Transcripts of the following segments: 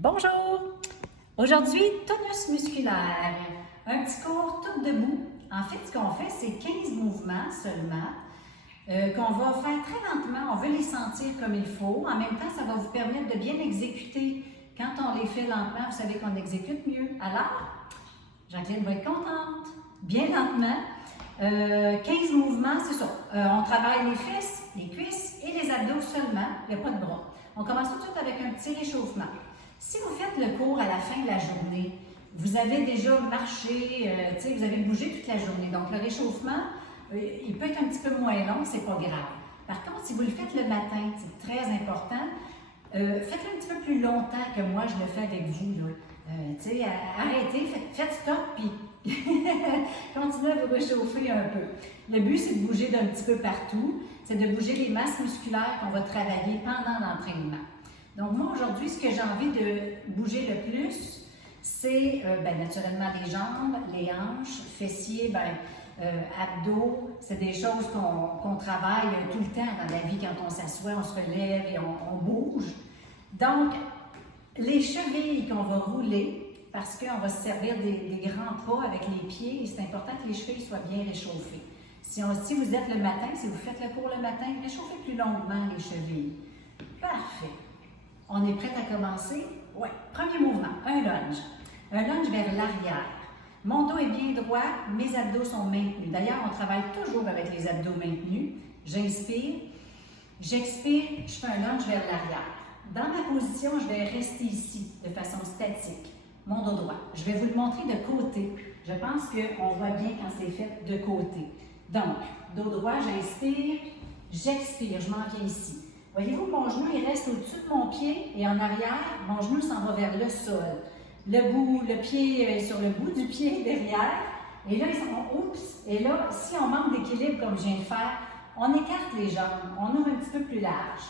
Bonjour! Aujourd'hui, tonus musculaire. Un petit cours tout debout. En fait, ce qu'on fait, c'est 15 mouvements seulement qu'on va faire très lentement. On veut les sentir comme il faut. En même temps, ça va vous permettre de bien exécuter. Quand on les fait lentement, vous savez qu'on exécute mieux. Alors, Jacqueline va être contente. Bien lentement. 15 mouvements, c'est ça. On travaille les fesses, les cuisses et les abdos seulement. Il n'y a pas de bras. On commence tout de suite avec un petit réchauffement. Si vous faites le cours à la fin de la journée, vous avez déjà marché, vous avez bougé toute la journée. Donc, le réchauffement, il peut être un petit peu moins long, c'est pas grave. Par contre, si vous le faites le matin, c'est très important, faites-le un petit peu plus longtemps que moi, je le fais avec vous. Arrêtez, faites stop, puis continuez à vous réchauffer un peu. Le but, c'est de bouger d'un petit peu partout. C'est de bouger les masses musculaires qu'on va travailler pendant l'entraînement. Donc, moi, aujourd'hui, ce que j'ai envie de bouger le plus, c'est naturellement les jambes, les hanches, fessiers, abdos. C'est des choses qu'on travaille tout le temps dans la vie. Quand on s'assoit, on se relève et on bouge. Donc, les chevilles qu'on va rouler, parce qu'on va se servir des grands pas avec les pieds, et c'est important que les chevilles soient bien réchauffées. Si vous êtes le matin, si vous faites le cours le matin, réchauffez plus longuement les chevilles. Parfait. On est prêt à commencer? Oui. Premier mouvement, un lunge. Un lunge vers l'arrière. Mon dos est bien droit, mes abdos sont maintenus. D'ailleurs, on travaille toujours avec les abdos maintenus. J'inspire, j'expire, je fais un lunge vers l'arrière. Dans ma position, je vais rester ici de façon statique. Mon dos droit. Je vais vous le montrer de côté. Je pense qu'on voit bien quand c'est fait de côté. Donc, dos droit, j'inspire, j'expire, je m'en viens ici. Voyez-vous, mon genou, il reste au-dessus de mon pied et en arrière, mon genou s'en va vers le sol. Le pied est sur le bout du pied derrière. Et là, et là, si on manque d'équilibre comme je viens de faire, on écarte les jambes, on ouvre un petit peu plus large.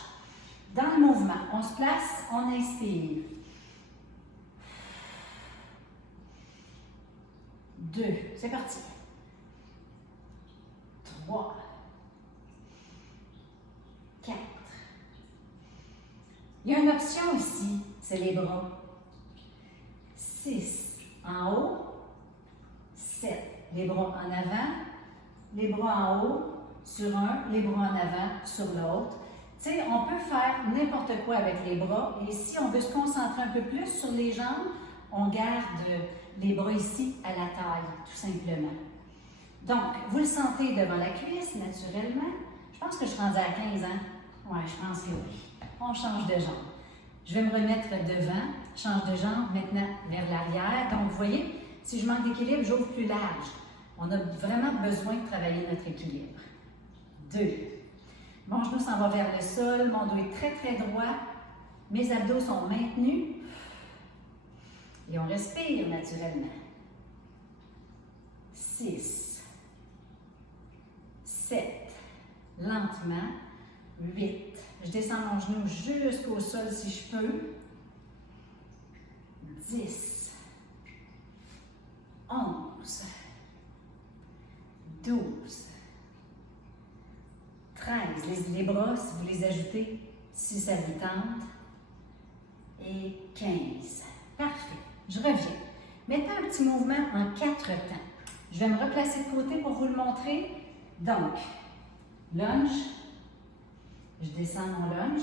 Dans le mouvement, on se place, on inspire. 2, c'est parti. 3, 4. Il y a une option ici, c'est les bras. 6, en haut. 7, les bras en avant. Les bras en haut sur un, les bras en avant sur l'autre. Tu sais, on peut faire n'importe quoi avec les bras. Et si on veut se concentrer un peu plus sur les jambes, on garde les bras ici à la taille, tout simplement. Donc, vous le sentez devant la cuisse, naturellement. Je pense que je suis rendue à 15 ans. Oui, je pense que oui. On change de jambe. Je vais me remettre devant, change de jambe maintenant vers l'arrière. Donc, vous voyez, si je manque d'équilibre, j'ouvre plus large. On a vraiment besoin de travailler notre équilibre. 2. Mon genou s'en va vers le sol, mon dos est très, très droit. Mes abdos sont maintenus. Et on respire naturellement. 6, 7, lentement. 8. Je descends mon genou jusqu'au sol si je peux. 10, 11, 12, 13. Les bras, si vous les ajoutez, si ça vous tente. Et 15. Parfait. Je reviens. Maintenant, un petit mouvement en 4 temps. Je vais me replacer de côté pour vous le montrer. Donc, lunge. Je descends mon lunge,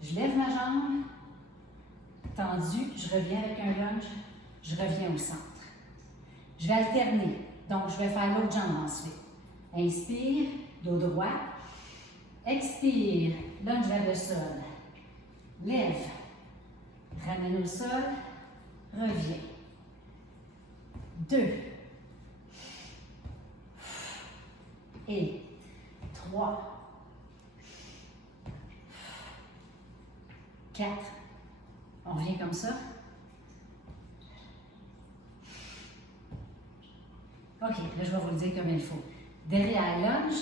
je lève ma jambe, tendue, je reviens avec un lunge, je reviens au centre. Je vais alterner, donc je vais faire l'autre jambe ensuite. Inspire, dos droit, expire, lunge vers le sol, lève, ramène au sol, reviens. 2 et 3. 4. On revient comme ça. OK, là, je vais vous le dire comme il faut. Derrière, lunge,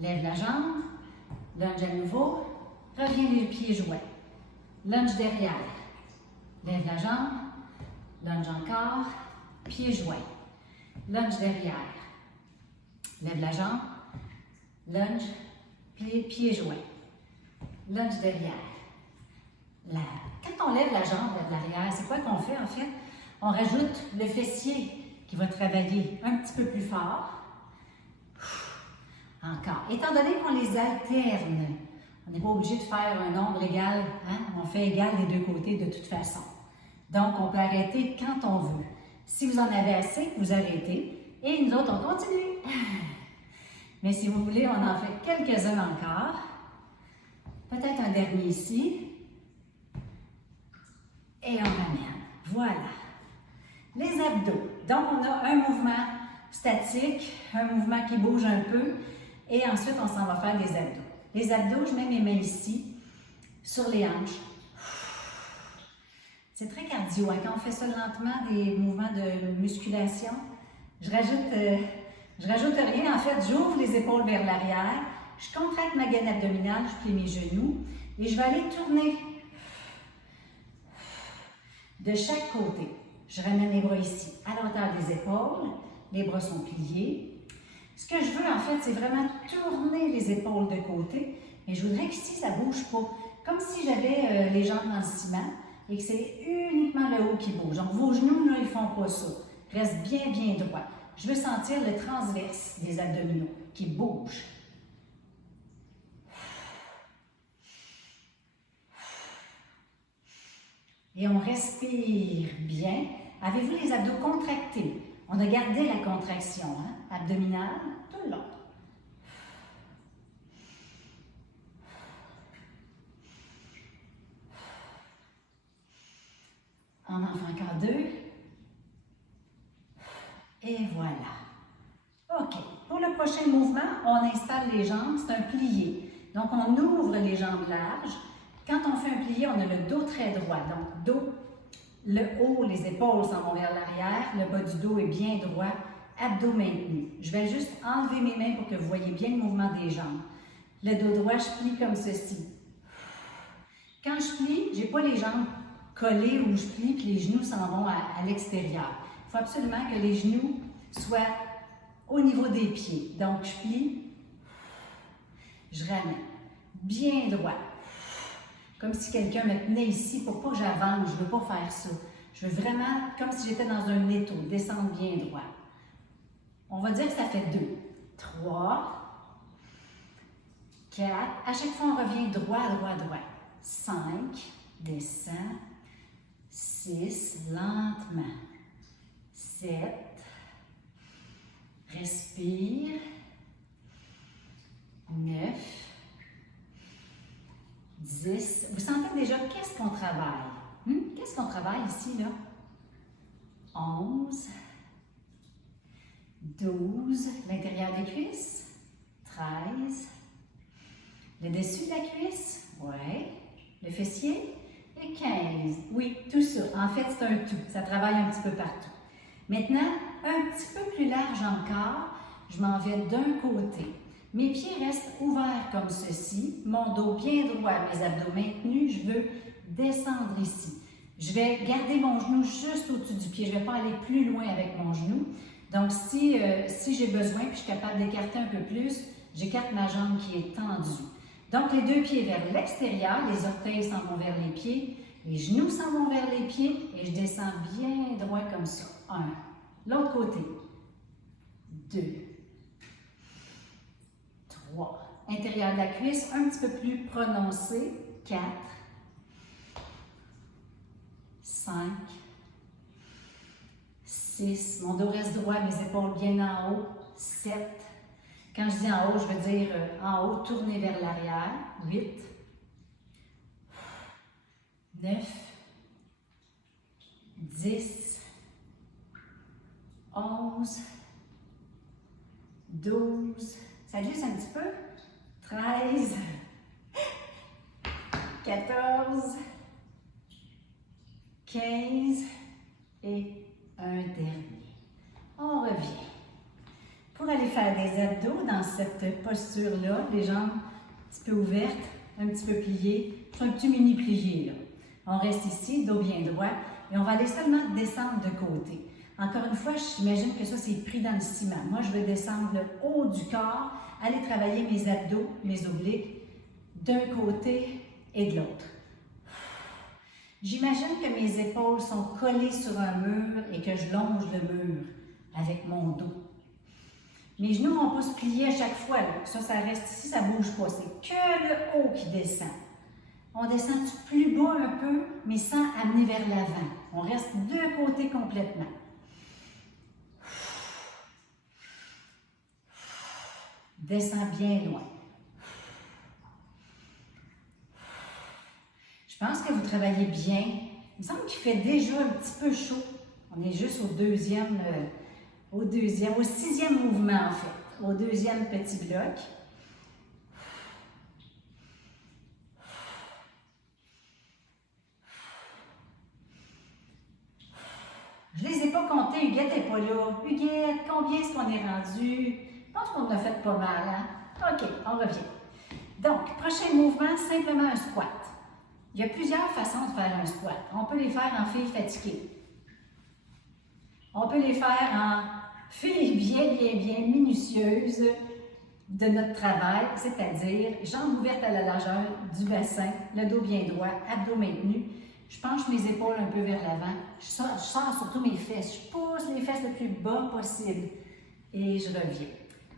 lève la jambe, lunge à nouveau, reviens les pieds joints. Lunge derrière, lève la jambe, lunge encore, pieds joints. Lunge derrière, lève la jambe, lunge, pieds joints. Lunge derrière. Quand on lève la jambe vers l'arrière, c'est quoi qu'on fait en fait? On rajoute le fessier qui va travailler un petit peu plus fort. Encore. Étant donné qu'on les alterne, on n'est pas obligé de faire un nombre égal, hein? On fait égal des deux côtés de toute façon. Donc, on peut arrêter quand on veut. Si vous en avez assez, vous arrêtez. Et nous autres, on continue. Mais si vous voulez, on en fait quelques-uns encore. Peut-être un dernier ici. Et on ramène. Voilà. Les abdos. Donc, on a un mouvement statique, un mouvement qui bouge un peu. Et ensuite, on s'en va faire des abdos. Les abdos, je mets mes mains ici, sur les hanches. C'est très cardio. Hein? Quand on fait ça lentement, des mouvements de musculation, je rajoute rien. En fait, j'ouvre les épaules vers l'arrière, je contracte ma gaine abdominale, je plie mes genoux et je vais aller tourner de chaque côté. Je ramène les bras ici, à la hauteur des épaules. Les bras sont pliés. Ce que je veux, en fait, c'est vraiment tourner les épaules de côté, mais je voudrais qu'ici, ça ne bouge pas. Comme si j'avais les jambes dans le ciment et que c'est uniquement le haut qui bouge. Donc, vos genoux, là, ils ne font pas ça. Reste bien, bien droit. Je veux sentir le transverse des abdominaux qui bouge. Et on respire bien. Avez-vous les abdos contractés? On a gardé la contraction abdominale tout le long. On en fait encore deux. Et voilà. OK. Pour le prochain mouvement, on installe les jambes. C'est un plié. Donc, on ouvre les jambes larges. Quand on fait un plié, on a le dos très droit. Donc, dos, le haut, les épaules s'en vont vers l'arrière. Le bas du dos est bien droit. Abdos maintenus. Je vais juste enlever mes mains pour que vous voyez bien le mouvement des jambes. Le dos droit, je plie comme ceci. Quand je plie, je n'ai pas les jambes collées où je plie et les genoux s'en vont à l'extérieur. Il faut absolument que les genoux soient au niveau des pieds. Donc, je plie, je ramène. Bien droit. Comme si quelqu'un me tenait ici pour pas que j'avance. Je ne veux pas faire ça. Je veux vraiment, comme si j'étais dans un étau, descendre bien droit. On va dire que ça fait 2, 3, 4. À chaque fois, on revient droit, droit, droit. 5, descend. 6, lentement. 7, respire. 9, 10. Vous sentez déjà qu'est-ce qu'on travaille? Qu'est-ce qu'on travaille ici, là? 11, 12, l'intérieur des cuisses, 13, le dessus de la cuisse, ouais, le fessier, et 15. Oui, tout ça. En fait, c'est un tout. Ça travaille un petit peu partout. Maintenant, un petit peu plus large encore, je m'en vais d'un côté. Mes pieds restent ouverts comme ceci, mon dos bien droit, mes abdos maintenus, je veux descendre ici. Je vais garder mon genou juste au-dessus du pied, je ne vais pas aller plus loin avec mon genou. Donc, si j'ai besoin, puis je suis capable d'écarter un peu plus, j'écarte ma jambe qui est tendue. Donc, les deux pieds vers l'extérieur, les orteils s'en vont vers les pieds, les genoux s'en vont vers les pieds et je descends bien droit comme ça. 1. L'autre côté. 2. 3. Intérieur de la cuisse, un petit peu plus prononcé. 4. 5. 6. Mon dos reste droit, mes épaules bien en haut. 7. Quand je dis en haut, je veux dire en haut, tourner vers l'arrière. 8. 9. 10. 11. 12. Ça glisse un petit peu. 13. 14. 15. Et un dernier. On revient. Pour aller faire des abdos dans cette posture-là, les jambes un petit peu ouvertes, un petit peu pliées, un petit mini plié là. On reste ici, dos bien droit, et on va aller seulement descendre de côté. Encore une fois, j'imagine que ça c'est pris dans le ciment. Moi, je vais descendre le haut du corps, aller travailler mes abdos, mes obliques, d'un côté et de l'autre. J'imagine que mes épaules sont collées sur un mur et que je longe le mur avec mon dos. Mes genoux vont pas se plier à chaque fois. Là. Ça reste ici, ça ne bouge pas. C'est que le haut qui descend. On descend plus bas un peu, mais sans amener vers l'avant. On reste de côté complètement. Descends bien loin. Je pense que vous travaillez bien. Il me semble qu'il fait déjà un petit peu chaud. On est juste au sixième mouvement en fait, au deuxième petit bloc. Je ne les ai pas comptés, Huguette n'est pas là. Huguette, combien est-ce qu'on est rendu? Je pense qu'on en a fait pas mal, hein? OK, on revient. Donc, prochain mouvement, simplement un squat. Il y a plusieurs façons de faire un squat. On peut les faire en filles fatiguées. On peut les faire en filles bien minutieuses de notre travail, c'est-à-dire jambes ouvertes à la largeur du bassin, le dos bien droit, abdos maintenus. Je penche mes épaules un peu vers l'avant. Je sors surtout mes fesses. Je pousse les fesses le plus bas possible. Et je reviens.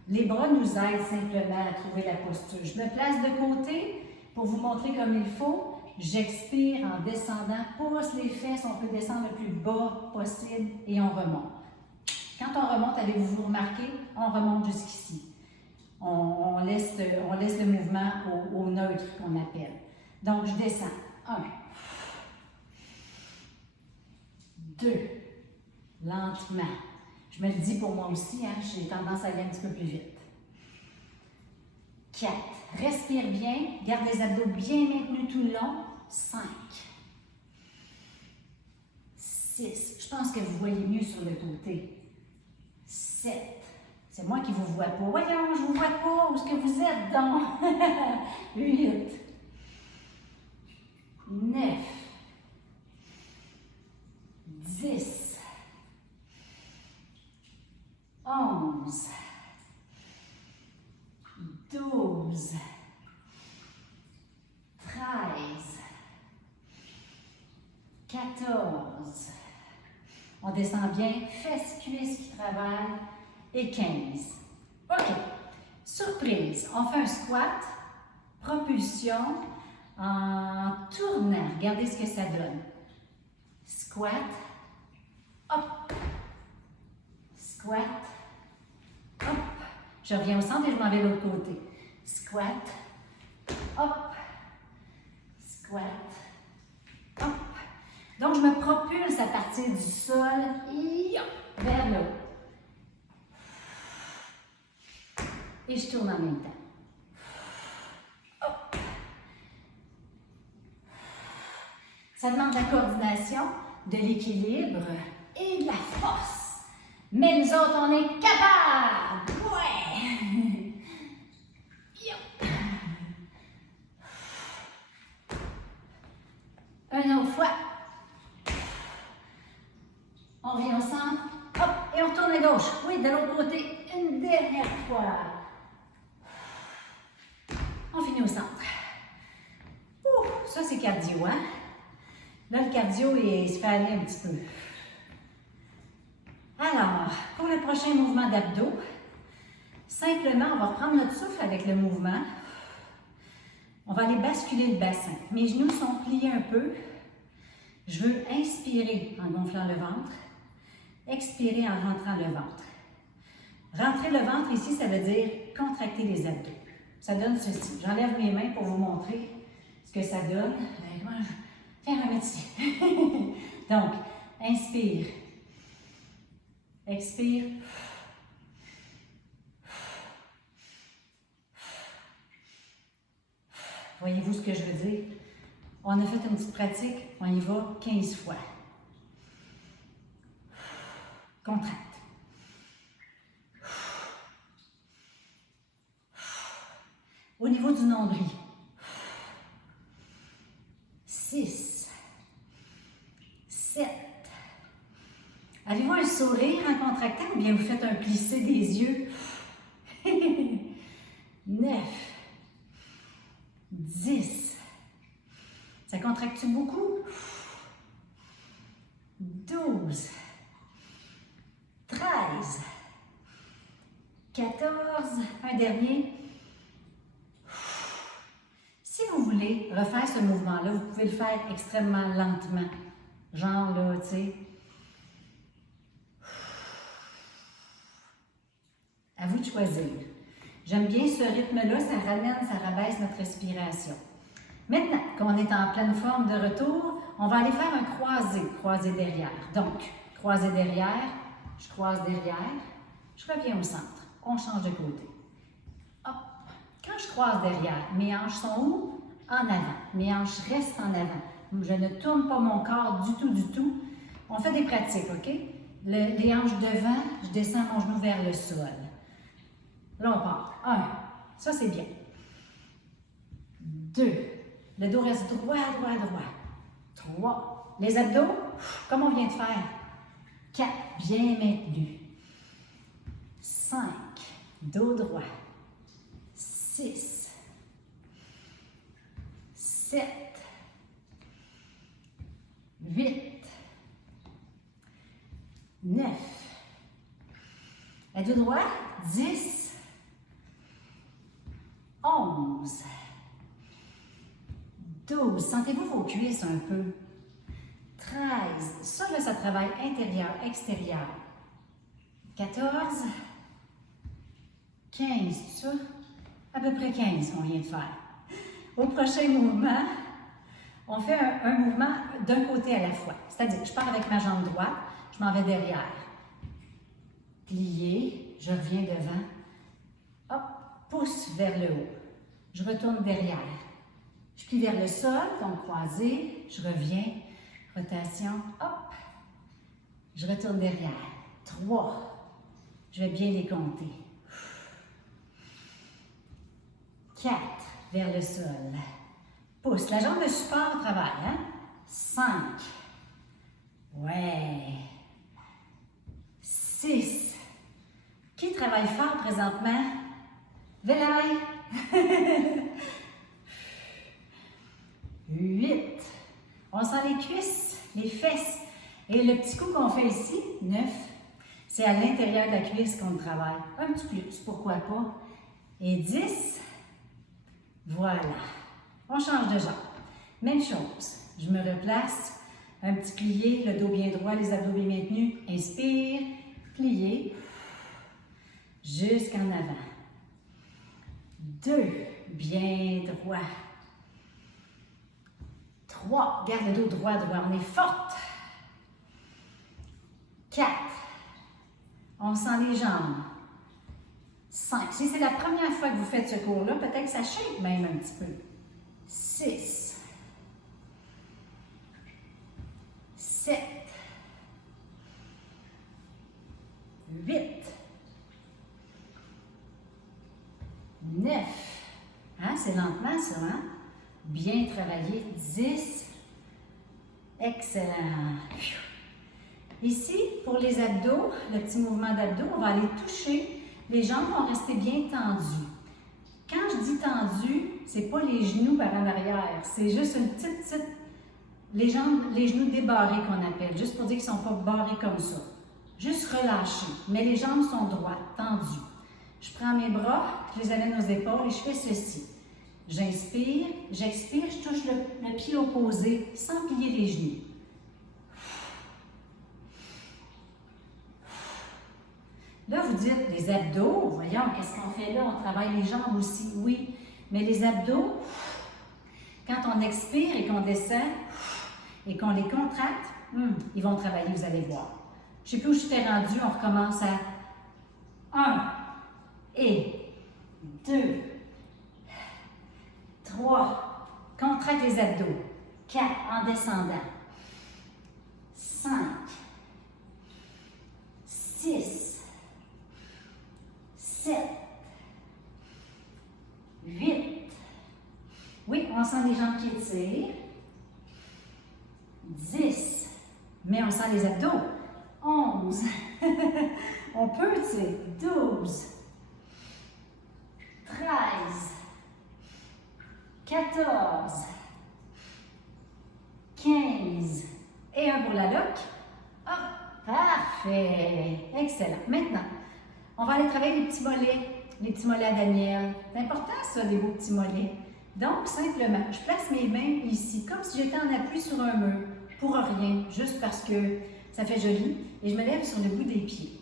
Les bras nous aident simplement à trouver la posture. Je me place de côté pour vous montrer comme il faut. J'expire en descendant. Pousse les fesses. On peut descendre le plus bas possible et on remonte. Quand on remonte, avez-vous remarqué? On remonte jusqu'ici. On laisse le mouvement au neutre qu'on appelle. Donc, je descends. 1. 2. Lentement. Je me le dis pour moi aussi, hein, j'ai tendance à aller un petit peu plus vite. 4. Respire bien. Garde les abdos bien maintenus tout le long. 5. 6. Je pense que vous voyez mieux sur le côté. 7. C'est moi qui ne vous vois pas. Voyons, je ne vous vois pas. Où est-ce que vous êtes donc? 8. 9. 10. 11. 12. 13. 14. On descend bien, fesses, cuisses qui travaillent. Et 15. OK. Surprise. On fait un squat, propulsion, en tournant. Regardez ce que ça donne. Squat, hop. Squat, hop. Je reviens au centre et je m'en vais de l'autre côté. Squat, hop. Squat, hop. Donc, je me propulse à partir du sol vers le haut. Et je tourne en même temps. Hop. Ça demande de la coordination, de l'équilibre et de la force. Mais nous autres, on est capables! Ouais! Une autre fois. On revient au centre. Hop! Et on tourne à gauche. Oui, de l'autre côté. Une dernière fois. On finit au centre. Ouh, ça, c'est cardio, hein? Là, le cardio, il se fait aller un petit peu. Alors, pour le prochain mouvement d'abdos, simplement, on va reprendre notre souffle avec le mouvement. On va aller basculer le bassin. Mes genoux sont pliés un peu. Je veux inspirer en gonflant le ventre. Expirer en rentrant le ventre. Rentrer le ventre ici, ça veut dire contracter les abdos. Ça donne ceci. J'enlève mes mains pour vous montrer ce que ça donne. Moi, je viens remettre ici. Donc, inspire. Expire. Voyez-vous ce que je veux dire? On a fait une petite pratique. On y va 15 fois. Contracte. Au niveau du nombril. 6. 7. Avez-vous un sourire en contractant ou bien vous faites un plissé des yeux? 9. 10. Ça contracte beaucoup? 12, 13, 14, un dernier. Si vous voulez refaire ce mouvement-là, vous pouvez le faire extrêmement lentement. Genre là, tu sais. À vous de choisir. J'aime bien ce rythme-là, ça ramène, ça rabaisse notre respiration. Maintenant qu'on est en pleine forme de retour, on va aller faire un croisé derrière. Donc, croisé derrière, je croise derrière, je reviens au centre. On change de côté. Hop. Quand je croise derrière, mes hanches sont où? En avant. Mes hanches restent en avant. Je ne tourne pas mon corps du tout. On fait des pratiques, OK? Les hanches devant, je descends mon genou vers le sol. Là, on part. 1. Ça, c'est bien. 2. Le dos reste droit. 3. Les abdos, comme on vient de faire. 4. Bien maintenu. 5. Dos droit. 6. 7. 8. 9. Les dos droit. 10. 11, 12, sentez-vous vos cuisses un peu. 13, ça là, ça travaille intérieur, extérieur. 14, 15, ça, à peu près 15 qu'on vient de faire. Au prochain mouvement, on fait un mouvement d'un côté à la fois. C'est-à-dire, je pars avec ma jambe droite, je m'en vais derrière. Plié, je reviens devant. Hop, pouce vers le haut. Je retourne derrière. Je plie vers le sol, donc croisé, je reviens. Rotation, hop. Je retourne derrière. 3. Je vais bien les compter. 4. Vers le sol. Pouce. La jambe de support travaille, hein? 5. Ouais. 6. Qui travaille fort présentement? Velaille. 8. On sent les cuisses, les fesses. Et le petit coup qu'on fait ici, 9, c'est à l'intérieur de la cuisse qu'on travaille. Un petit plus, pourquoi pas. Et 10, voilà. On change de jambe. Même chose. Je me replace. Un petit plié, le dos bien droit, les abdos bien maintenus. Inspire, plié, jusqu'en avant. 2, bien droit. 3, garde le dos droit, on est forte. 4, on sent les jambes. 5, si c'est la première fois que vous faites ce cours-là, peut-être que ça shake même un petit peu. 6, 7, 8, 9, hein, c'est lentement ça, hein? Bien travaillé, 10, excellent. Ici, pour les abdos, le petit mouvement d'abdos, on va aller toucher, les jambes vont rester bien tendues. Quand je dis tendues, c'est pas les genoux par en arrière, c'est juste une petite, les genoux débarrés qu'on appelle, juste pour dire qu'ils ne sont pas barrés comme ça. Juste relâchés, mais les jambes sont droites, tendues. Je prends mes bras, je les amène aux épaules et je fais ceci. J'inspire, j'expire, je touche le pied opposé sans plier les genoux. Là, vous dites, les abdos, voyons, qu'est-ce qu'on fait là? On travaille les jambes aussi, oui. Mais les abdos, quand on expire et qu'on descend et qu'on les contracte, ils vont travailler, vous allez voir. Je ne sais plus où je t'ai rendu, on recommence à 1 et 2, 3, contracte les abdos, 4 en descendant, 5, 6, 7, 8, oui, on sent les jambes qui étirent, 10, mais on sent les abdos, 11, on peut, tu sais, 12, 13, 14, 15, et un pour la loque, Parfait. Excellent. Maintenant, on va aller travailler les petits mollets à Daniel. C'est important ça, des beaux petits mollets. Donc, simplement, je place mes mains ici, comme si j'étais en appui sur un mur, pour rien, juste parce que ça fait joli, et je me lève sur le bout des pieds.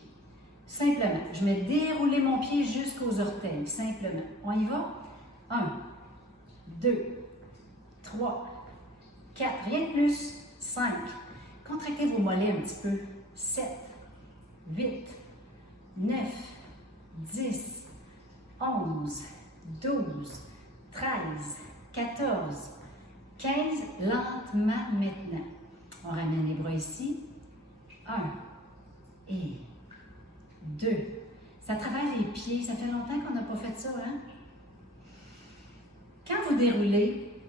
Simplement, je vais dérouler mon pied jusqu'aux orteils, simplement. On y va? 1, 2, 3, 4, rien de plus, 5. Contractez vos mollets un petit peu. 7, 8, 9, 10, 11, 12, 13, 14, 15. Lentement maintenant. On ramène les bras ici. 1 et 2. Ça travaille les pieds. Ça fait longtemps qu'on n'a pas fait ça, hein? Quand vous déroulez,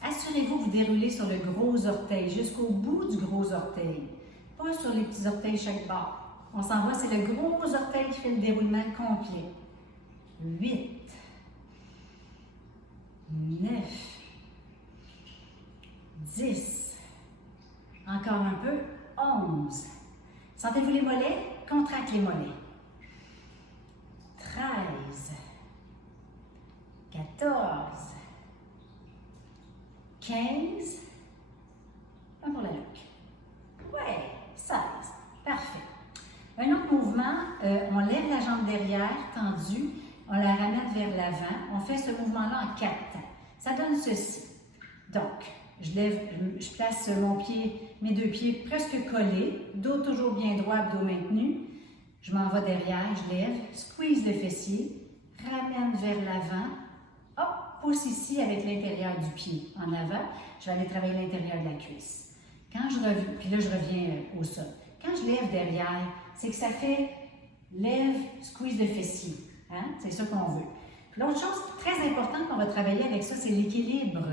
assurez-vous que vous déroulez sur le gros orteil, jusqu'au bout du gros orteil. Pas sur les petits orteils chaque bord. On s'en va, c'est le gros orteil qui fait le déroulement complet. 8, 9, 10, encore un peu, 11. Sentez-vous les mollets? Contracte les mollets. 13, 14, 15, un pour la nuque. Ouais, 16, parfait. Un autre mouvement, on lève la jambe derrière, tendue, on la ramène vers l'avant. On fait ce mouvement-là en 4 temps. Ça donne ceci. Donc, je place mes deux pieds presque collés, dos toujours bien droit, dos maintenu. Je m'en vais derrière, je lève, squeeze le fessier, ramène vers l'avant. Hop, pousse ici avec l'intérieur du pied en avant. Je vais aller travailler l'intérieur de la cuisse. Quand je reviens, puis là je reviens au sol. Quand je lève derrière, c'est que ça fait lève, squeeze le fessier. Hein? C'est ça qu'on veut. L'autre chose très importante qu'on va travailler avec ça, c'est l'équilibre.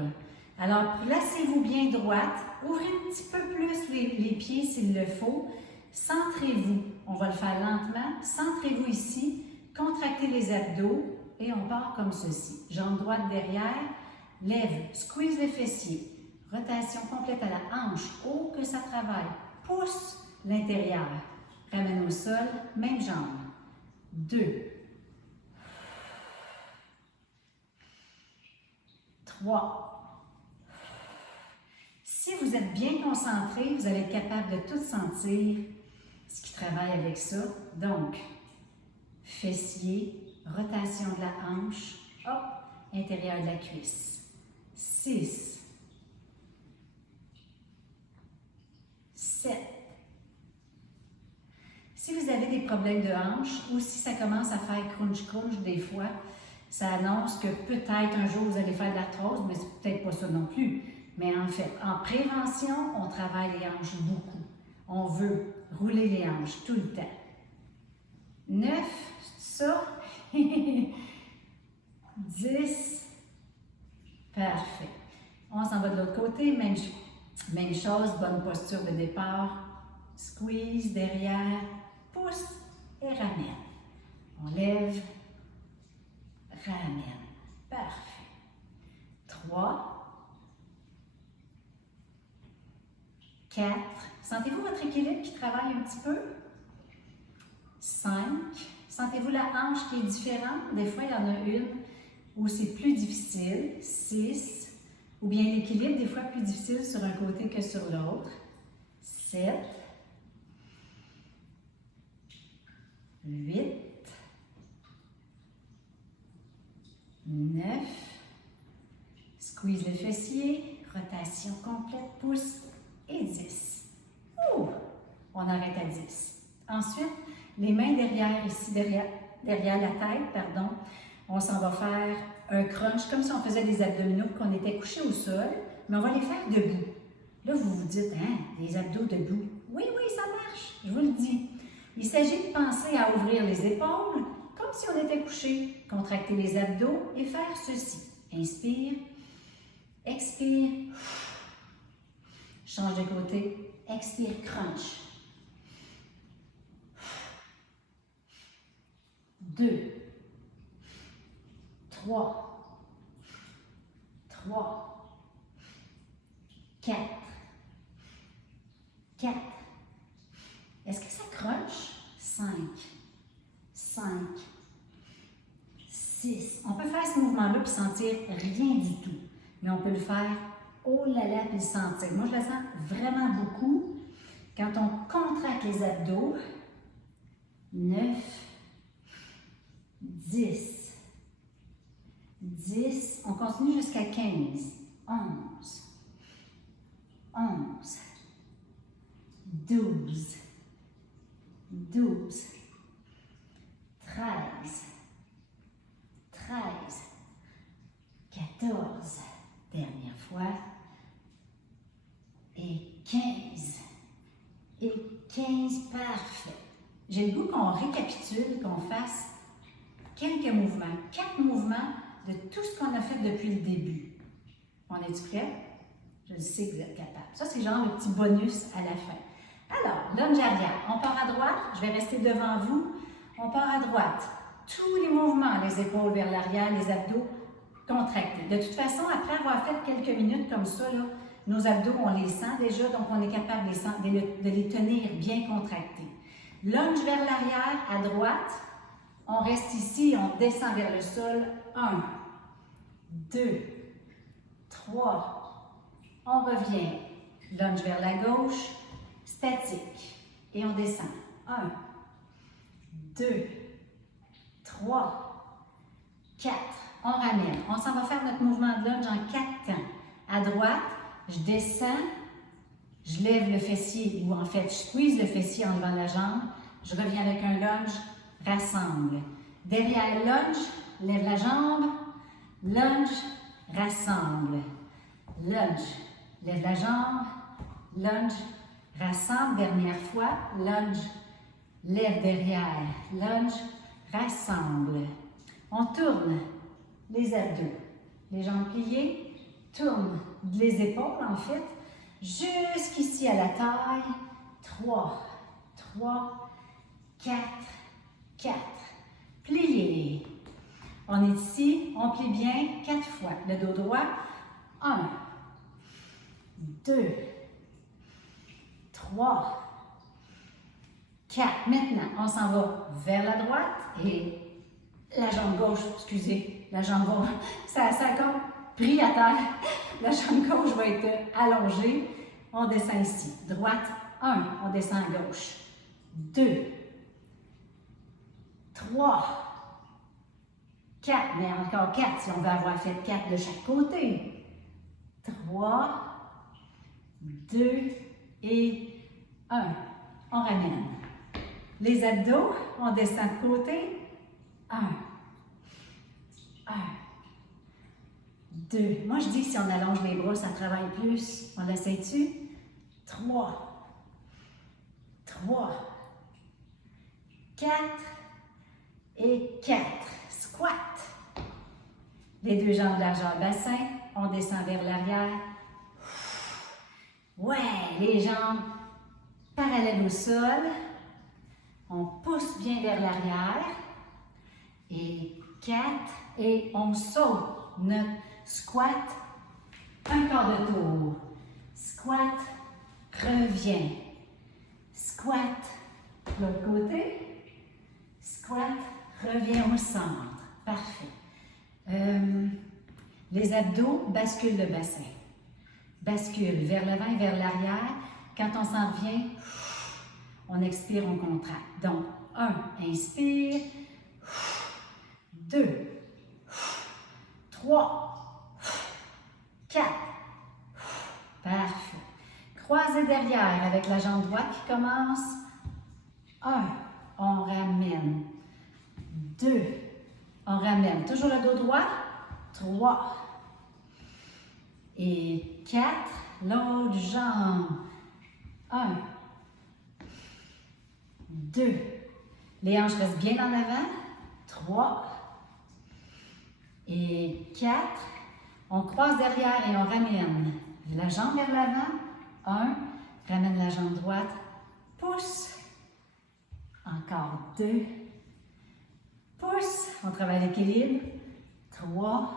Alors, placez-vous bien droite, ouvrez un petit peu plus les pieds s'il le faut, centrez-vous. On va le faire lentement. Centrez-vous ici, contractez les abdos et on part comme ceci. Jambe droite derrière, lève, squeeze le fessier. Rotation complète à la hanche. Oh, que ça travaille. Pousse l'intérieur. Ramène au sol, même jambe. 2. 3. Si vous êtes bien concentré, vous allez être capable de tout sentir ce qui travaille avec ça. Donc, fessier, rotation de la hanche, hop, intérieur de la cuisse. 6, 7. Si vous avez des problèmes de hanche ou si ça commence à faire crunch-crunch des fois, ça annonce que peut-être un jour vous allez faire de l'arthrose, mais c'est peut-être pas ça non plus. Mais en fait, en prévention, on travaille les hanches beaucoup. On veut rouler les hanches tout le temps. 9, c'est ça? 10. Parfait. On s'en va de l'autre côté, même chose, bonne posture de départ. Squeeze derrière, pousse et ramène. On lève, ramène. Parfait. 3, 4. Sentez-vous votre équilibre qui travaille un petit peu? 5. Sentez-vous la hanche qui est différente? Des fois, il y en a une où c'est plus difficile. 6. Ou bien l'équilibre, des fois, plus difficile sur un côté que sur l'autre. 7. 8. 9. Squeeze le fessier. Rotation complète. Pousse. Et 10. Ouh! On arrête à 10. Ensuite, les mains derrière, ici, derrière la tête, pardon. On s'en va faire un crunch, comme si on faisait des abdominaux, qu'on était couché au sol, mais on va les faire debout. Là, vous vous dites, hein, les abdos debout. Oui, oui, ça marche, je vous le dis. Il s'agit de penser à ouvrir les épaules, comme si on était couché. Contracter les abdos et faire ceci. Inspire, expire. Change de côté. Expire, crunch. 2, 3, 4, mouvement-là puis sentir rien du tout. Mais on peut le faire, oh là là, puis le sentir. Moi, je le sens vraiment beaucoup quand on contracte les abdos. 9, 10, 10, on continue jusqu'à 15, 11, 11, 12, 12, 13, 13, 14, dernière fois, et 15, et 15, parfait. J'ai le goût qu'on récapitule, qu'on fasse quelques mouvements, 4 mouvements de tout ce qu'on a fait depuis le début. On est-tu prêt? Je sais que vous êtes capable. Ça, c'est genre le petit bonus à la fin. Alors, lunge arrière. On part à droite. Je vais rester devant vous. On part à droite. Tous les mouvements, les épaules vers l'arrière, les abdos contractés. De toute façon, après avoir fait quelques minutes comme ça, là, nos abdos, on les sent déjà, donc on est capable de les tenir bien contractés. Lunge vers l'arrière, à droite. On reste ici, on descend vers le sol. 1, 2, 3. On revient. Lunge vers la gauche, statique. Et on descend. 1, 2, 3, 4. On ramène. On s'en va faire notre mouvement de lunge en 4 temps. À droite, je descends, je lève le fessier, ou en fait, je squeeze le fessier en levant la jambe. Je reviens avec un lunge, rassemble. Derrière lunge, lève la jambe, lunge, rassemble. Lunge, lève la jambe, lunge, rassemble. Dernière fois, lunge, lève derrière, lunge, rassemble. On tourne les abdos, les jambes pliées, tourne les épaules en fait, jusqu'ici à la taille. 3, 3, 4, 4. Pliez. On est ici, on plie bien 4 fois. Le dos droit. 1, 2, 3, 4. Maintenant, on s'en va vers la droite et la jambe gauche, excusez, la jambe gauche, ça comme pris à terre. La jambe gauche va être allongée. On descend ici. Droite, 1, on descend à gauche. 2, 3, 4, mais encore 4 si on veut avoir fait 4 de chaque côté. 3, 2 et 1. On ramène. Les abdos, on descend de côté. 1, 1, 2. Moi, je dis que si on allonge les bras, ça travaille plus. On l'essaie-tu? 3, 3, 4 et 4. Squat. Les deux jambes largeur bassin. On descend vers l'arrière. Ouais, les jambes parallèles au sol. On pousse bien vers l'arrière. Et 4. Et on saute. Notre squat. Un quart de tour. Squat. Revient. Squat. L'autre côté. Squat. Revient au centre. Parfait. Les abdos basculent le bassin. Bascule vers l'avant et vers l'arrière. Quand on s'en revient, on expire, on contracte. Donc, 1, inspire. 2, 3, 4. Parfait. Croisé derrière avec la jambe droite qui commence. 1, on ramène. 2, on ramène. Toujours le dos droit. 3. Et 4. L'autre jambe. 1. 2. Les hanches restent bien en avant. 3. Et 4. On croise derrière et on ramène la jambe vers l'avant. 1. Ramène la jambe droite. Pousse. Encore 2. Pousse. On travaille l'équilibre. 3.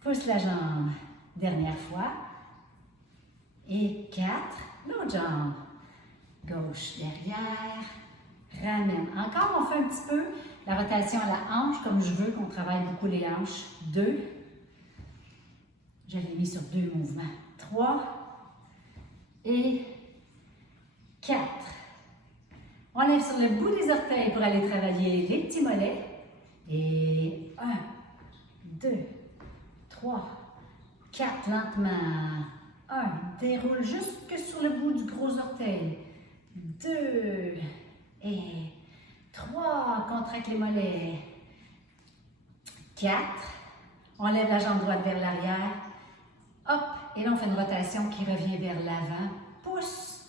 Pousse la jambe. Dernière fois. Et 4. L'autre jambe. Gauche derrière. ramène. Encore, on fait un petit peu la rotation à la hanche, comme je veux qu'on travaille beaucoup les hanches. 2. Je l'ai mis sur 2 mouvements. 3 et 4. On lève sur le bout des orteils pour aller travailler les petits mollets. Et 1, 2, 3, 4, lentement. 1, déroule jusque sur le bout du gros orteil. 2 et 3, contracte les mollets. 4, on lève la jambe droite vers l'arrière. Hop, et là on fait une rotation qui revient vers l'avant. Pousse.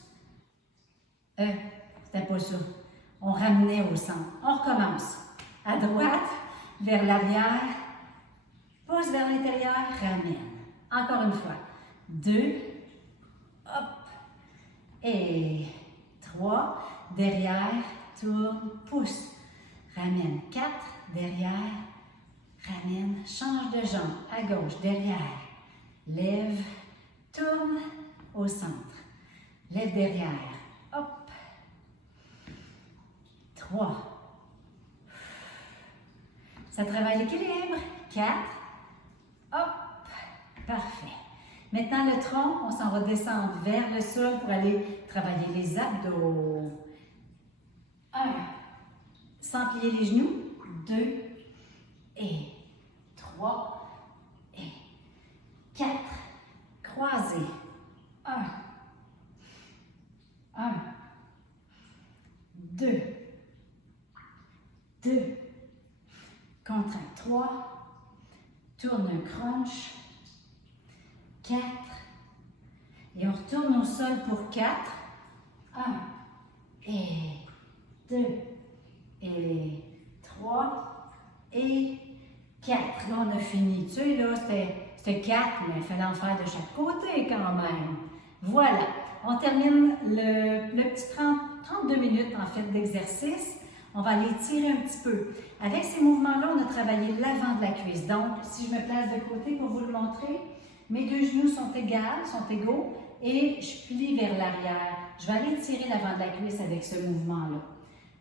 C'était pas ça. On ramenait au centre. On recommence. À droite, vers l'arrière. Pousse vers l'intérieur, ramène. Encore une fois. 2, hop, et 3, derrière, tourne, pousse, ramène, 4, derrière, ramène, change de jambe, à gauche, derrière, lève, tourne, au centre, lève derrière, hop, 3, ça travaille l'équilibre, 4, hop, parfait. Maintenant, le tronc, on s'en va descendre vers le sol pour aller travailler les abdos. 1, sans plier les genoux. 2 et 3 et 4. Croisés. 1, 2, 2. Contracte 3. Tourne un crunch. 4, et on retourne au sol pour 4, 1, et 2, et 3, et 4. Là, on a fini. Tu sais, là, c'était 4, mais il fallait en faire de chaque côté quand même. Voilà, on termine le petit 32 minutes, en fait, d'exercice. On va aller tirer un petit peu. Avec ces mouvements-là, on a travaillé l'avant de la cuisse. Donc, si je me place de côté pour vous le montrer, mes 2 genoux sont égaux, et je plie vers l'arrière. Je vais aller tirer l'avant de la cuisse avec ce mouvement-là.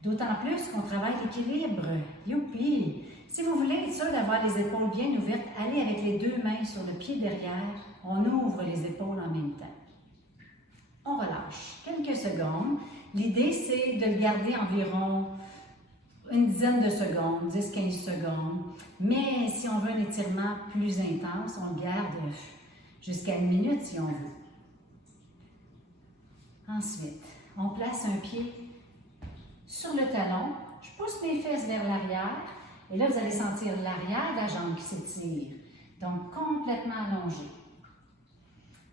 D'autant plus qu'on travaille l'équilibre. Youpi! Si vous voulez être sûr d'avoir les épaules bien ouvertes, allez avec les 2 mains sur le pied derrière. On ouvre les épaules en même temps. On relâche quelques secondes. L'idée, c'est de le garder environ une dizaine de secondes, 10-15 secondes. Mais si on veut un étirement plus intense, on le garde jusqu'à 1 minute si on veut. Ensuite, on place un pied sur le talon. Je pousse mes fesses vers l'arrière. Et là, vous allez sentir l'arrière de la jambe qui s'étire. Donc, complètement allongé.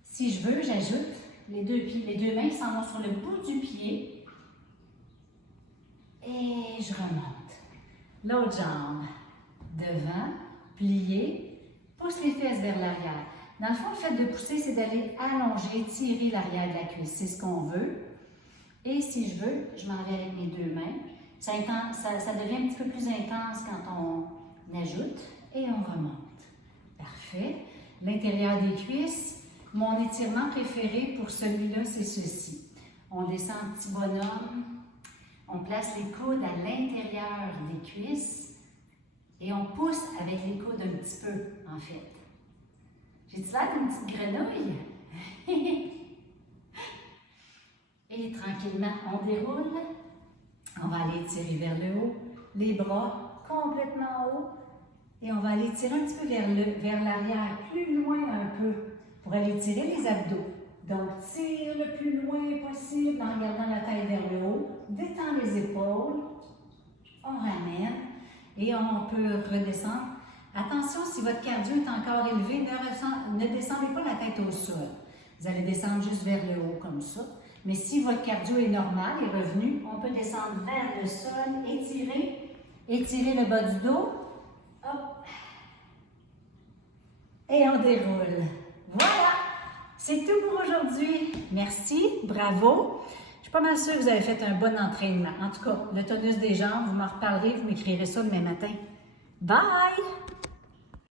Si je veux, j'ajoute les 2 pieds. Les 2 mains s'en vont sur le bout du pied. Et je remonte. L'autre jambe. Devant, plié, pousse les fesses vers l'arrière. Dans le fond, le fait de pousser, c'est d'aller allonger, tirer l'arrière de la cuisse. C'est ce qu'on veut. Et si je veux, je m'en vais avec mes 2 mains. Ça devient un petit peu plus intense quand on ajoute et on remonte. Parfait. L'intérieur des cuisses, mon étirement préféré pour celui-là, c'est ceci. On descend en petit bonhomme, on place les coudes à l'intérieur des cuisses et on pousse avec les coudes un petit peu, en fait. J'ai-tu l'air d'une petite grenouille? Et tranquillement, on déroule. On va aller tirer vers le haut, les bras complètement haut. Et on va aller tirer un petit peu vers l'arrière, plus loin un peu, pour aller tirer les abdos. Donc, tire le plus loin possible en gardant la tête vers le haut. Détends les épaules. On ramène et on peut redescendre. Attention, si votre cardio est encore élevé, ne descendez pas la tête au sol. Vous allez descendre juste vers le haut comme ça. Mais si votre cardio est normal, est revenu, on peut descendre vers le sol, étirer le bas du dos. Hop. Et on déroule. Voilà! C'est tout pour aujourd'hui. Merci, bravo. Je suis pas mal sûre que vous avez fait un bon entraînement. En tout cas, le tonus des jambes, vous m'en reparlerez, vous m'écrirez ça demain matin. Bye!